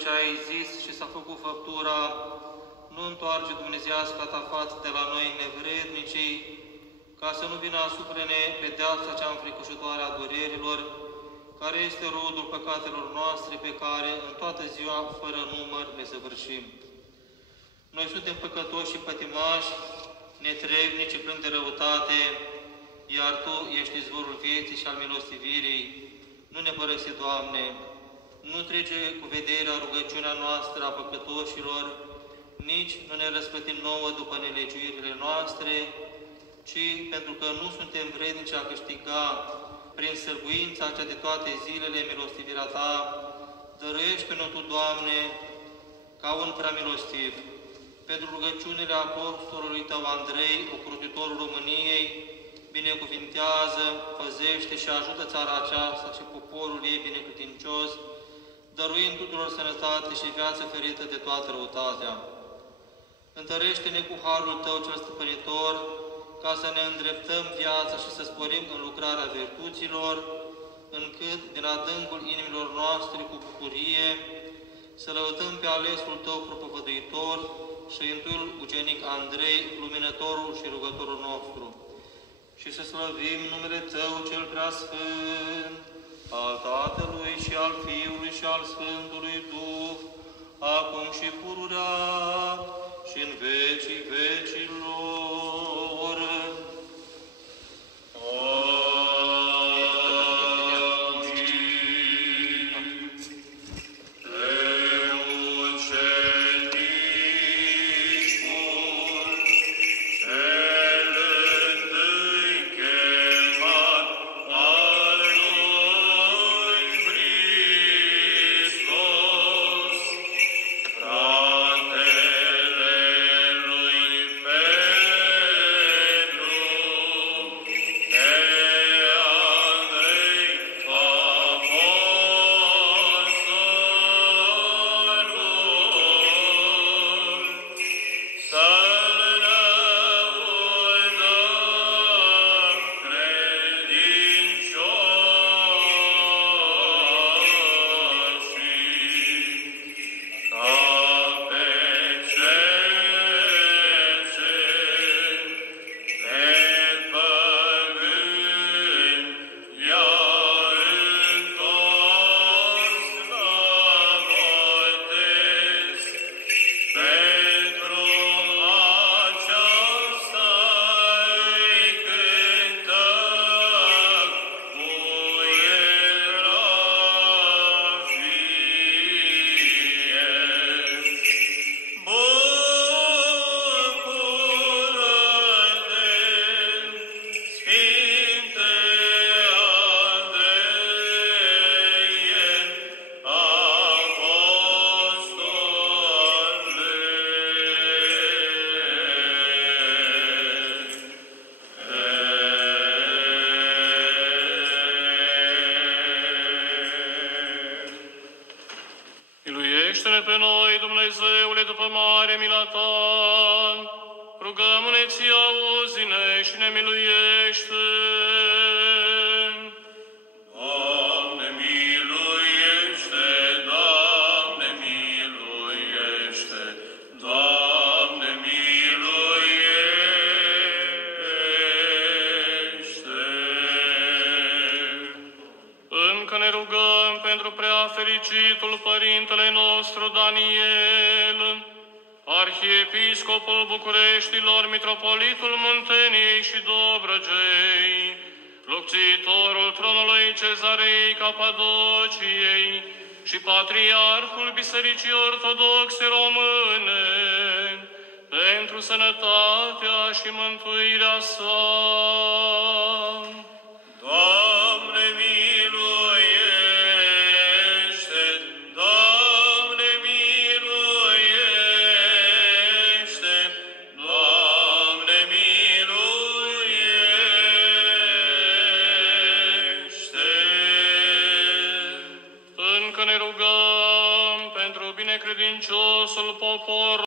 ce ai zis și s-a făcut făptura, nu întoarce dumnezeiasca ta față de la noi nevrednicii, ca să nu vină asupra ne pedeapsa cea înfricoșătoare a durerilor, care este rodul păcatelor noastre pe care în toată ziua, fără număr, le săvârșim. Noi suntem păcătoși și pătimași, netrebnici, plini de răutate, iar Tu ești izvorul vieții și al milostivirii. Nu ne părăsi, Doamne, nu trece cu vederea rugăciunea noastră a păcătoșilor, nici nu ne răsplătim nouă după nelegiuirile noastre, ci pentru că nu suntem vrednici a câștiga prin sârguința cea de toate zilele milostivirea Ta, dăruiești pe noi Tu, Doamne, ca un prea milostiv. Pentru rugăciunile apostolului Tău Andrei, ocrotitorul României, binecuvintează, păzește și ajută țara aceasta și poporul ei binecredincios, dăruind tuturor sănătate și viață ferită de toată răutatea. Întărește-ne cu harul Tău cel stăpânitor, ca să ne îndreptăm viața și să sporim în lucrarea virtuților, încât, din adâncul inimilor noastre, cu bucurie, să lăudăm pe alesul Tău propovăduitor și întâiul ucenic Andrei, luminătorul și rugătorul nostru, și să slăvim numele Tău cel preasfânt, al Tatălui și al Fiului și al Sfântului Duh, acum și pururea și în vecii vecilor. Miluiește-ne pe noi, Dumnezeule, după mare mila Ta, rugăm-ne Ție, auzi-ne și ne miluiește. Doamne, miluiește, Doamne, miluiește, Doamne, miluiește. Încă ne rugăm pentru prea fericitul Părintele nostru Daniel, Arhiepiscopul Bucureștilor, Mitropolitul Munteniei și Dobrogei, locțitorul tronului Cezarei Capadociei și Patriarhul Bisericii Ortodoxe Române, pentru sănătatea și mântuirea sa. Doamne, miluiește! Doamne, miluiește! Doamne, miluiește! Încă ne rugăm pentru binecredinciosul popor